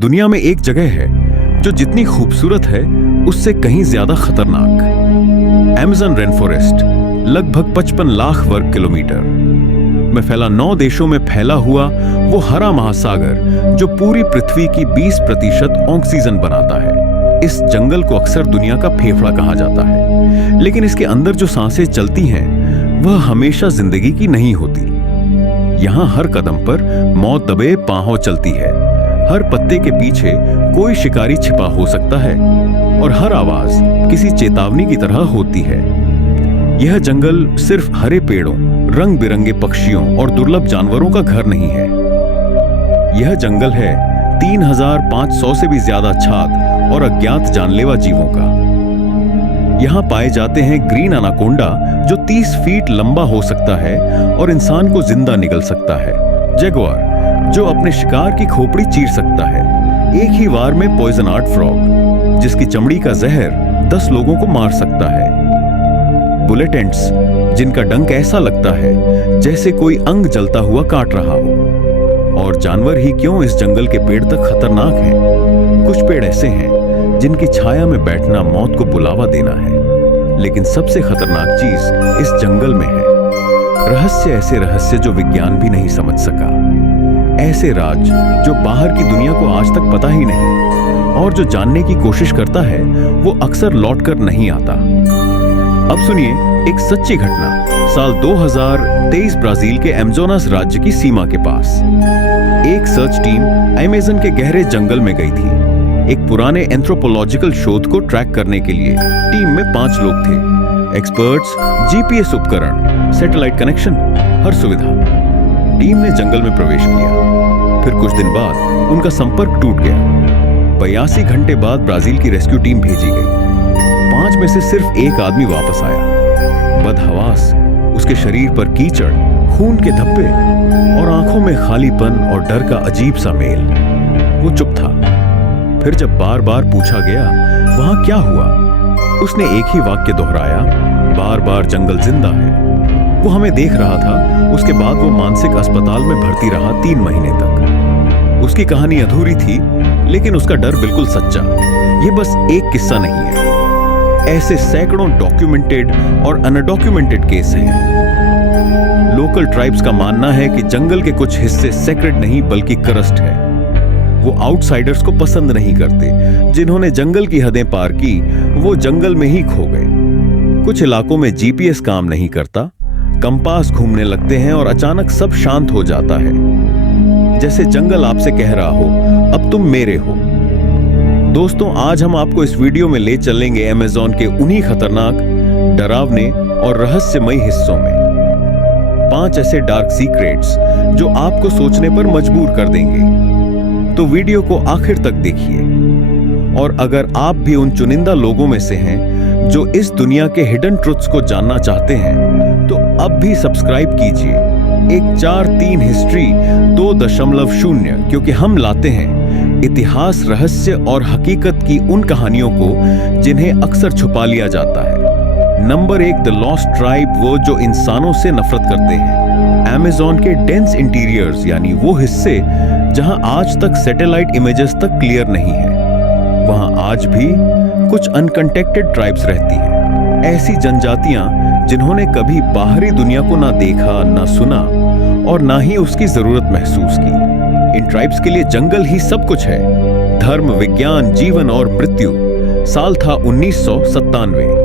दुनिया में एक जगह है जो जितनी खूबसूरत है उससे कहीं ज्यादा खतरनाक। अमेज़न रेन फॉरेस्ट लगभग 55 लाख वर्ग किलोमीटर में फैला 9 देशों में फैला हुआ वो हरा महासागर जो पूरी पृथ्वी की 20% ऑक्सीजन बनाता है। इस जंगल को अक्सर दुनिया का फेफड़ा कहा जाता है, लेकिन इसके अंदर जो सांसें चलती हैं वह हमेशा जिंदगी की नहीं होती। यहाँ हर कदम पर मौत दबे पांव चलती है। हर पत्ते के पीछे कोई शिकारी छिपा हो सकता है और हर आवाज किसी चेतावनी की तरह होती है। यह जंगल सिर्फ हरे पेड़ों, रंग बिरंगे पक्षियों और दुर्लभ जानवरों का घर नहीं है। यह जंगल है 3500 से भी ज्यादा छात और अज्ञात जानलेवा जीवों का। यहाँ पाए जाते हैं ग्रीन एनाकोंडा जो 30 फीट लंबा हो सकता है और इंसान को जिंदा निगल सकता है। जगुआर जो अपने शिकार की खोपड़ी चीर सकता है। एक ही वार में पॉइजन आर्ट फ्रॉग जिसकी चमड़ी का जहर 10 लोगों को मार सकता है। बुलेट एंट्स जिनका डंक ऐसा लगता है जैसे कोई अंग जलता हुआ काट रहा हो। और जानवर ही क्यों, इस जंगल के पेड़ तक खतरनाक हैं। कुछ पेड़ ऐसे हैं जिनकी छाया में बैठना मौत को बुलावा देना है। लेकिन सबसे खतरनाक चीज इस जंगल में है रहस्य, ऐसे रहस्य जो विज्ञान भी नहीं समझ सका। ऐसे राज जो बाहर की दुनिया को आज तक पता ही नहीं, और जो जानने की कोशिश करता है वो अक्सर लौटकर नहीं आता। अब सुनिए एक सच्ची घटना। साल 2023 ब्राजील के अमेज़ोनस राज्य की सीमा के पास एक सर्च टीम अमेज़न के गहरे जंगल में गई थी एक पुराने एंथ्रोपोलॉजिकल शोध को ट्रैक करने के लिए। टीम में 5 लोग थे, एक्सपर्ट्स, जीपीएस उपकरण, सैटेलाइट कनेक्शन, हर सुविधा। टीम ने जंगल में प्रवेश किया। फिर कुछ दिन बाद उनका संपर्क टूट गया। 82 घंटे बाद ब्राजील की रेस्क्यू टीम भेजी गई। 5 में से सिर्फ एक आदमी वापस आया। बदहवास, उसके शरीर पर कीचड़, खून के धब्बे और आंखों में खालीपन और डर का अजीब सा मेल। वो चुप था। फिर जब बार बार पूछा गया वहां क्या हुआ, उसने एक ही वाक्य दोहराया, बार बार जंगल जिंदा है। वो हमें देख रहा था। उसके बाद वो मानसिक अस्पताल में भर्ती रहा 3 महीने तक। उसकी कहानी अधूरी थी, लेकिन उसका डर बिल्कुल सच्चा। ये बस एक किस्सा नहीं है, ऐसे सैकड़ों डॉक्यूमेंटेड और अनडॉक्यूमेंटेड केस हैं। लोकल ट्राइब्स का मानना है कि जंगल के कुछ हिस्से सेक्रेड नहीं बल्कि करस्ट है। वो आउटसाइडर्स को पसंद नहीं करते। जिन्होंने जंगल की हदें पार की वो जंगल में ही खो गए। कुछ इलाकों में जीपीएस काम नहीं करता, कंपास घूमने लगते हैं और अचानक सब शांत हो जाता है, जैसे जंगल आपसे कह रहा हो अब तुम मेरे हो। दोस्तों, आज हम आपको इस वीडियो में ले चलेंगे अमेज़न के उन्हीं खतरनाक, डरावने और रहस्यमयी हिस्सों में। 5 ऐसे डार्क सीक्रेट्स जो आपको सोचने पर मजबूर कर देंगे। तो वीडियो को आखिर तक देखिए। और अगर आप भी उन चुनिंदा लोगों में से हैं जो इस दुनिया के हिडन ट्रुथ्स को जानना चाहते हैं, तो अब भी सब्सक्राइब कीजिए। एक 4-3 हिस्ट्री 2.0, क्योंकि हम लाते हैं इतिहास, रहस्य और हकीकत की उन कहानियों को जिन्हें अक्सर छुपा लिया जाता है। नंबर 1, द लॉस्ट ट्राइब, वो जो इंसानों से नफरत करते हैं। अमेज़न के डेंस इंटीरियर्स, यानी वो हिस्से जहां आज तक सैटेलाइट इमेजेस तक क्लियर नहीं है, वहां आज भी कुछ अनकंटेक्टेड ट्राइब्स रहती हैं। ऐसी जनजातियां जिन्होंने कभी बाहरी दुनिया को ना देखा, ना सुना और ना ही उसकी जरूरत महसूस की। इन ट्राइब्स के लिए जंगल ही सब कुछ है। धर्म, विज्ञान, जीवन और मृत्यु। साल था 1997।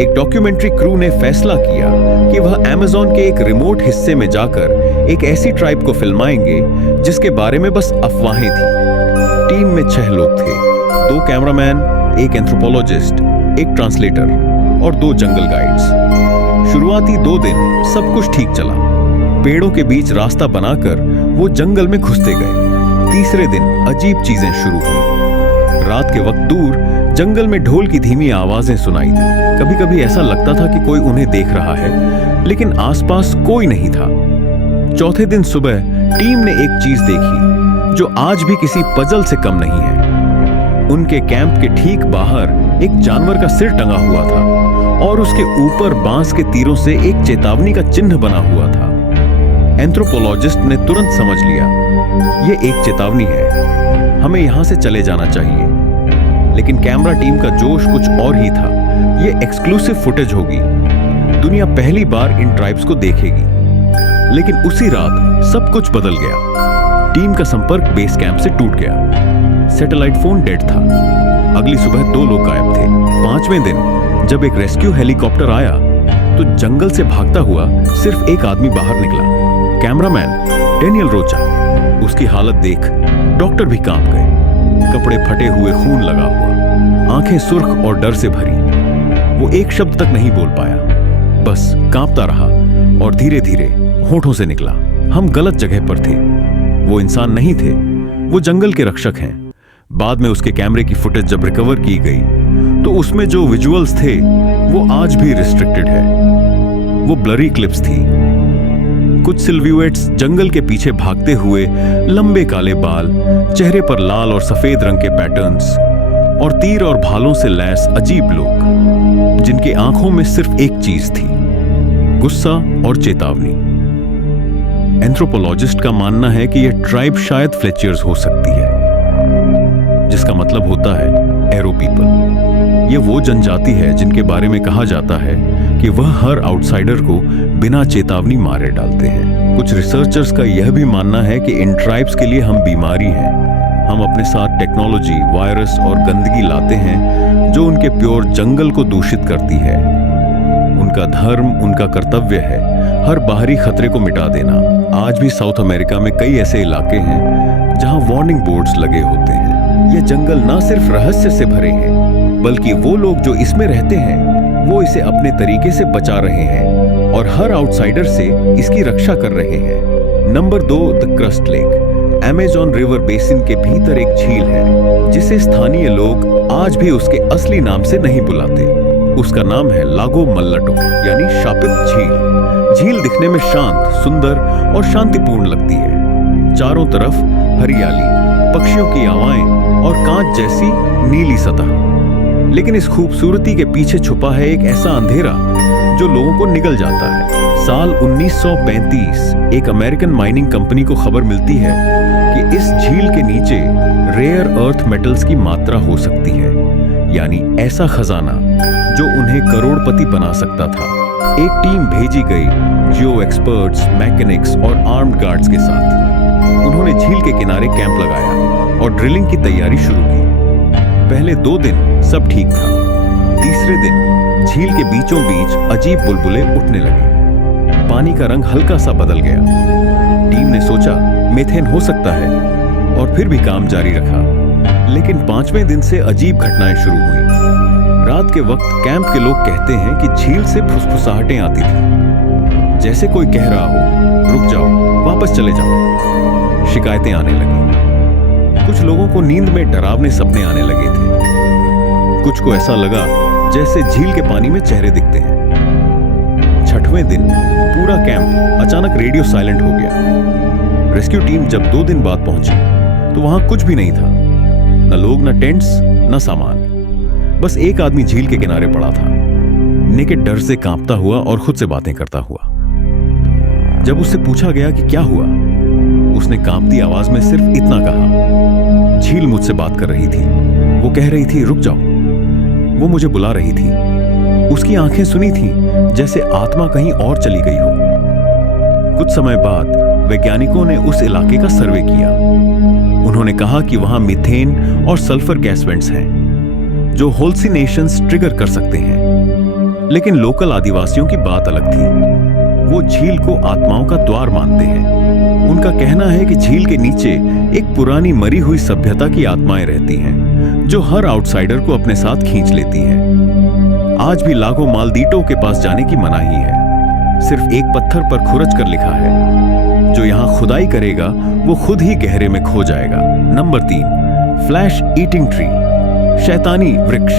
एक डॉक्यूमेंट्री क्रू ने फैसला किया कि वह अमेज़न के एक रिमोट हिस्से में जाकर एक ऐसी ट्राइब को फिल्माएंगे जिसके बारे में बस अफवाहें थी। टीम में 6 लोग थे, 2 कैमरामैन, एक एंथ्रोपोलॉजिस्ट, एक ट्रांसलेटर और 2 जंगल गाइड्स। शुरुआती 2 दिन सब कुछ ठीक चला। पेड़ों के बीच रास्ता बनाकर वो जंगल में घुसते गए। तीसरे दिन अजीब चीजें शुरू हुई। रात के वक्त दूर जंगल में ढोल की धीमी आवाजें सुनाई दी। कभी कभी ऐसा लगता था कि कोई उन्हें देख रहा है, लेकिन आसपास कोई नहीं था। चौथे दिन सुबह टीम ने एक चीज देखी जो आज भी किसी पजल से कम नहीं है। उनके कैंप के ठीक बाहर एक जानवर का सिर टंगा हुआ था और उसके ऊपर बांस के तीरों से एक चेतावनी का चिन्ह बना हुआ था। एंथ्रोपोलॉजिस्ट ने तुरंत समझ लिया, यह एक चेतावनी है। हमें यहां से चले जाना चाहिए। लेकिन कैमरा टीम का जोश कुछ और ही था। ये एक्सक्लूसिव फुटेज होगी, दुनिया पहली बार इन ट्राइब्स को देखेगी। लेकिन उसी रात सब कुछ बदल गया। टीम का संपर्क बेस कैंप से टूट गया। सैटेलाइट फोन डेड था। अगली सुबह 2 लोग गायब थे। 5वें दिन जब एक रेस्क्यू हेलीकॉप्टर आया तो जंगल से भागता हुआ सिर्फ एक आदमी बाहर निकला, कैमरामैन डेनियल रोचा। उसकी हालत देख डॉक्टर भी कांप गए। कपड़े फटे हुए, खून लगा हुआ, आंखें सुर्ख और डर से भरी। वो एक शब्द तक नहीं बोल पाया, बस कांपता रहा और धीरे धीरे होठों से निकला, हम गलत जगह पर थे। वो इंसान नहीं थे, वो जंगल के रक्षक हैं। बाद में उसके कैमरे की फुटेज जब रिकवर की गई तो उसमें जो विजुअल्स थे वो आज भी रिस्ट्रिक्टेड है। वो ब्लरी क्लिप्स थी, कुछ सिल्हूएट्स जंगल के पीछे भागते हुए, लंबे काले बाल, चेहरे पर लाल और सफेद रंग के पैटर्न्स और तीर और भालों से लैस अजीब लोग जिनकी आंखों में सिर्फ एक चीज थी, गुस्सा और चेतावनी। एंथ्रोपोलॉजिस्ट का मानना है कि यह ट्राइब शायद फ्लेचियर्स हो सकती है, जिसका मतलब होता है एरो पीपल। यह वो जनजाति है जिनके बारे में कहा जाता है कि वह हर आउटसाइडर को बिना चेतावनी मारे डालते हैं। कुछ रिसर्चर्स का यह भी मानना है कि इन ट्राइब्स के लिए हम बीमारी हैं। हम अपने साथ टेक्नोलॉजी, वायरस और गंदगी लाते हैं जो उनके प्योर जंगल को दूषित करती है। उनका धर्म, उनका कर्तव्य है हर बाहरी खतरे को मिटा देना। आज भी साउथ अमेरिका में कई ऐसे इलाके हैं जहां वार्निंग बोर्ड्स लगे होते हैं। यह जंगल न सिर्फ रहस्य से भरे हैं, बल्कि वो लोग जो इसमें रहते हैं वो इसे अपने तरीके से बचा रहे हैं और हर आउटसाइडर से इसकी रक्षा कर रहे हैं। Number 2, the crust lake. Amazon river basin के भीतर एक झील है जिसे स्थानीय लोग आज भी उसके असली नाम से नहीं बुलाते। उसका नाम है लागो मल्लटो, यानी शापित झील। झील दिखने में शांत, सुंदर और शांतिपूर्ण लगती है। चारों तरफ हरियाली, पक्षियों की आवाज़ें और कांच जैसी नीली सतह। लेकिन इस खूबसूरती के पीछे छुपा है एक ऐसा अंधेरा जो लोगों को निगल जाता है। साल 1935 एक अमेरिकन माइनिंग कंपनी को खबर मिलती है कि इस झील के नीचे रेयर अर्थ मेटल्स की मात्रा हो सकती है, यानी ऐसा खजाना जो उन्हें करोड़पति बना सकता था। एक टीम भेजी गई जियो एक्सपर्ट्स, मैकेनिक्स और आर्म्ड गार्ड्स के साथ। उन्होंने झील के किनारे कैंप लगाया और ड्रिलिंग की तैयारी शुरू की। पहले 2 दिन सब ठीक था। तीसरे दिन झील के बीचों बीच अजीब बुलबुले उठने लगे। पानी का रंग हल्का सा बदल गया। टीम ने सोचा मीथेन हो सकता है और फिर भी काम जारी रखा। लेकिन 5वें दिन से अजीब घटनाएं शुरू हुई। रात के वक्त कैंप के लोग कहते हैं कि झील से फुसफुसाहटें आती थी, जैसे कोई कह रहा हो रुक जाओ, वापस चले जाओ। शिकायतें आने लगी। कुछ लोगों को नींद में डरावने सपने आने लगे थे। कुछ को ऐसा लगा जैसे झील के पानी में चेहरे दिखते हैं। 6वें दिन पूरा कैंप अचानक रेडियो साइलेंट हो गया। रेस्क्यू टीम जब 2 दिन बाद पहुंची तो वहां कुछ भी नहीं था, न लोग, न टेंट्स, न सामान। बस एक आदमी झील के किनारे पड़ा था, नेकेड डर से कांपता हुआ और खुद से बातें करता हुआ। जब उससे पूछा गया कि क्या हुआ, उसने कांपती आवाज में सिर्फ इतना कहा, झील मुझसे बात कर रही थी, वो कह रही थी रुक जाओ, वो मुझे बुला रही थी। उसकी आंखें सुनी थी जैसे आत्मा कहीं और चली गई हो। कुछ समय बाद वैज्ञानिकों ने उस इलाके का सर्वे किया। उन्होंने कहा कि वहां मीथेन और सल्फर गैस वेंट्स हैं जो होल्सिनेशंस ट्रिगर कर सकते हैं। लेकिन लोकल आदिवासियों की बात अलग थी। वो झील को आत्माओं का द्वार मानते हैं। उनका कहना है कि झील के नीचे एक पुरानी मरी हुई सभ्यता की आत्माएं रहती हैं जो हर आउटसाइडर को अपने साथ खींच लेती हैं। आज भी लागो मालदीटो के पास जाने की मनाही है। सिर्फ एक पत्थर पर खुरच कर लिखा है, जो यहां खुदाई करेगा वो खुद ही गहरे में खो जाएगा। नंबर 3, फ्लैश ईटिंग ट्री, शैतानी वृक्ष।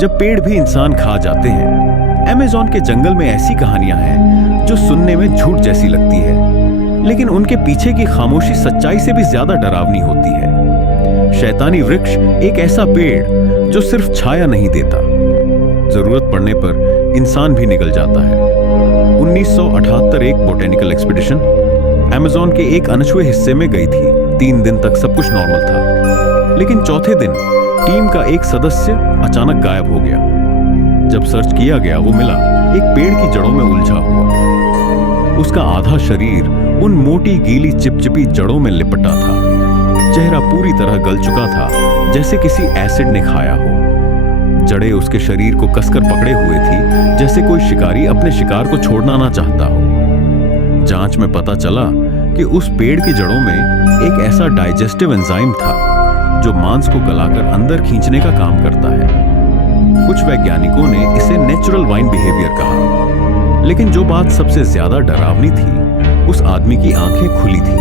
जब पेड़ भी इंसान खा जाते हैं। अमेज़न के जंगल में ऐसी कहानियां हैं जो सुनने में झूठ जैसी लगती है, लेकिन उनके पीछे की खामोशी सच्चाई से भी ज्यादा डरावनी होती है। शैतानी वृक्ष एक ऐसा पेड़ जो सिर्फ छाया नहीं देता, जरूरत पड़ने पर इंसान भी निकल जाता है। 1978 एक बोटेनिकल एक्सपीडिशन अमेज़न के एक अनछुए हिस्से में गई थी, 3 दिन तक सब कुछ नॉर्मल था, लेकिन चौथे दिन टीम का एक सदस्य अचानक गायब हो गया। जब सर्च किया गया वो मिला एक पेड़ की जड़ों में उलझा हुआ। उसका आधा शरीर उन मोटी गीली चिपचिपी जड़ों में लिपटा था। चेहरा पूरी तरह गल चुका था, जैसे किसी एसिड ने खाया हो। जड़ें उसके शरीर को कसकर पकड़े हुए थी, जैसे कोई शिकारी अपने शिकार को छोड़ना ना चाहता हो। जांच में पता चला कि उस पेड़ की जड़ों में एक ऐसा डाइजेस्टिव एंजाइम था जो मांस को गलाकर अंदर खींचने का काम करता है। कुछ वैज्ञानिकों ने इसे नेचुरल वाइन बिहेवियर कहा, लेकिन जो बात सबसे ज्यादा डरावनी थी, उस आदमी की आंखें खुली थी,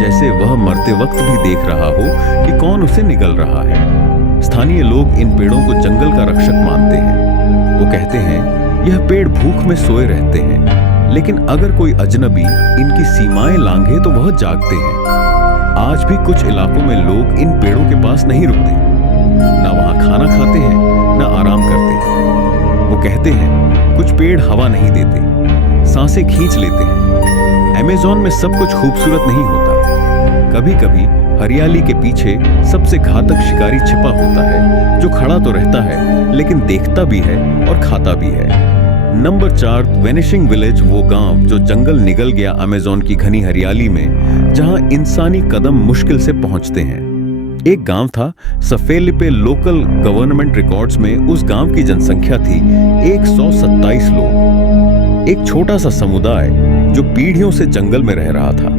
जैसे वह मरते वक्त भी देख रहा हो कि कौन उसे निगल रहा है। स्थानीय लोग इन पेड़ों को जंगल का रक्षक मानते हैं। वो कहते हैं यह पेड़ भूख में सोए रहते हैं, लेकिन अगर कोई अजनबी इनकी सीमाएं लांघे तो वह जागते हैं। आज भी कुछ इलाकों में लोग इन पेड़ों के पास नहीं रुकते, ना वहां खाना खाते हैं, ना आराम करते हैं। वो कहते हैं कुछ पेड़ हवा नहीं देते, सांसें खींच लेते हैं। अमेज़न में सब कुछ खूबसूरत नहीं होता। कभी कभी हरियाली के पीछे सबसे घातक शिकारी छिपा होता है, जो खड़ा तो रहता है लेकिन देखता भी है और खाता भी है। नंबर 4 वेनिशिंग विलेज, वो गांव जो जंगल निगल गया अमेज़न की घनी हरियाली में, जहां इंसानी कदम मुश्किल से पहुंचते हैं। एक गांव था सफेलिपे। लोकल गवर्नमेंट रिकॉर्ड्स में उस गांव की जनसंख्या थी 127 लोग। एक छोटा सा समुदाय जो पीढ़ियों से जंगल में रह रहा था।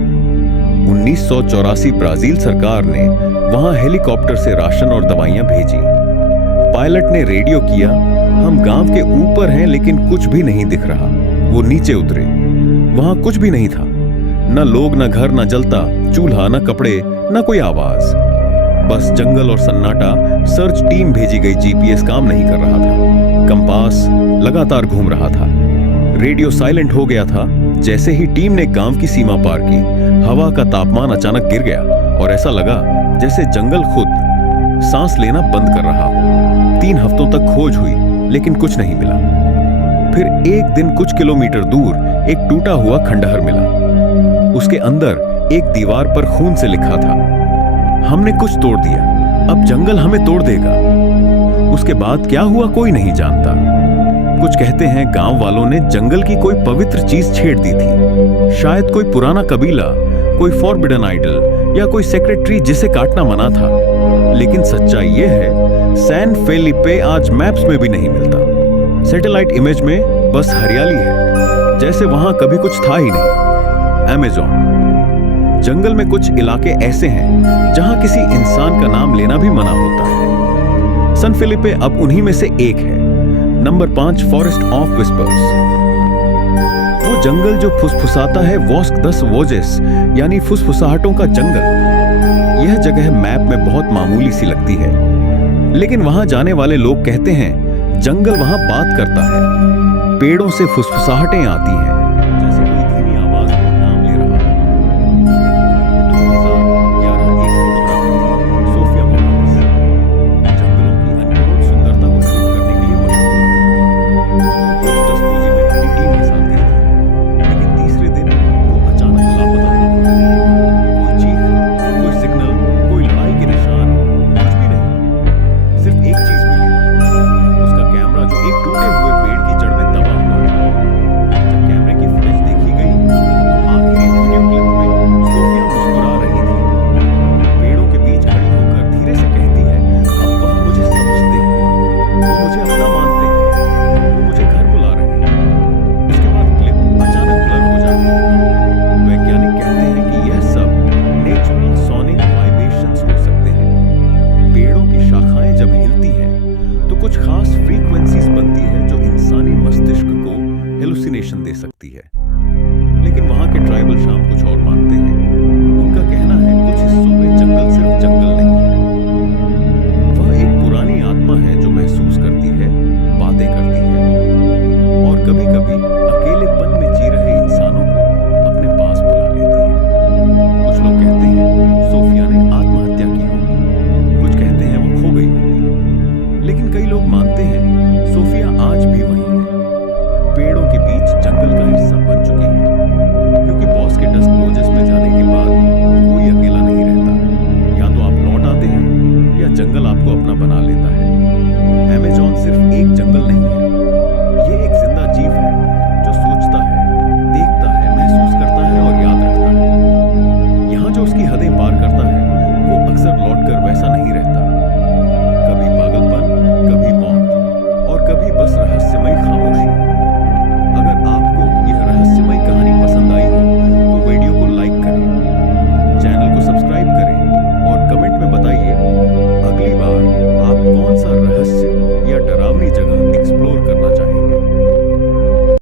1984 ब्राजील सरकार ने वहां हेलीकॉप्टर से राशन और दवाइयां भेजी। पायलट ने रेडियो किया, हम गांव के ऊपर हैं लेकिन कुछ भी नहीं दिख रहा। वो नीचे उतरे, वहां कुछ भी नहीं था, न लोग, न घर, न जलता चूल्हा, न कपड़े, न कोई आवाज, बस जंगल और सन्नाटा। सर्च टीम भेजी गई, जीपीएस काम नहीं कर रहा था, कंपास लगातार घूम रहा था, रेडियो साइलेंट हो गया था। जैसे ही टीम ने गांव की सीमा पार की, हवा का तापमान अचानक गिर गया और ऐसा लगा जैसे जंगल खुद सांस लेना बंद कर रहा हो। 3 हफ्तों तक खोज हुई लेकिन कुछ नहीं मिला। फिर एक दिन कुछ किलोमीटर दूर एक टूटा हुआ खंडहर मिला। उसके अंदर एक दीवार पर खून से लिखा था, हमने कुछ तोड़ दिया, अब जंगल हमें तोड़ देगा। उसके बाद क्या हुआ कोई नहीं जानता। कुछ कहते हैं गांव वालों ने जंगल की कोई पवित्र चीज छेड़ दी थी, शायद कोई पुराना कबीला, कोई फॉरबिडन आइडल या कोई सेक्रेटरी जिसे काटना मना था। लेकिन सच्चाई यह है, सैन फेलिपे आज मैप्स में भी नहीं मिलता। सैटेलाइट इमेज में बस हरियाली है, जैसे वहां कभी कुछ था ही नहीं। अमेज़न जंगल में कुछ इलाके ऐसे हैं जहां किसी इंसान का नाम लेना भी मना होता है। सैन फेलिपे अब उन्हीं में से एक है। नंबर 5 फॉरेस्ट ऑफ विस्पर्स, वो जंगल जो फुसफुसाता है, वॉस्क दस वोजेस, यानी फुसफुसाहटों का जंगल। यह जगह मैप में बहुत मामूली सी लगती है, लेकिन वहां जाने वाले लोग कहते हैं जंगल वहां बात करता है। पेड़ों से फुसफुसाहटें आती हैं, जैसे कोई धीमी आवाज में नाम ले रहा है। 2011 एक फोटोग्राफर थी, सोफिया मोरालेस, जंगलों की अनमोल सुंदरता को शूट करने के लिए मशहूर थी। वो जसपोजी में अपनी टीम के साथ गई थी, लेकिन तीसरे दिन वो अचानक लापता हो गई। कोई चीख, कोई सिग्नल, कोई लड़ाई के निशान, कुछ भी नहीं। सिर्फ एक चीज मिली, उसका कैमरा जो एक टूटे हुए पेड़ की जड़ में दबा हुआ था। जब कैमरे की फुटेज देखी गई तो आखिरी वीडियो क्लिप में सोफिया मुस्कुरा रही थी। पेड़ों के बीच खड़ी होकर धीरे से कहती है, अब वह मुझे समझते हैं, वो मुझे अपना मानते हैं, वो मुझे घर बुला रहे हैं। उसके बाद क्लिप अचानक ब्लर हो जाती है। वैज्ञानिक कहते हैं कि यह सब नेचुरल सोनिक वाइब्रेशंस हो सकते हैं। पेड़ों की शाखाएं जब हिलती हैं तो कुछ खास फ्रीक्वेंसीज बनती है जो इंसानी मस्तिष्क को हेलुसिनेशन दे सकती है।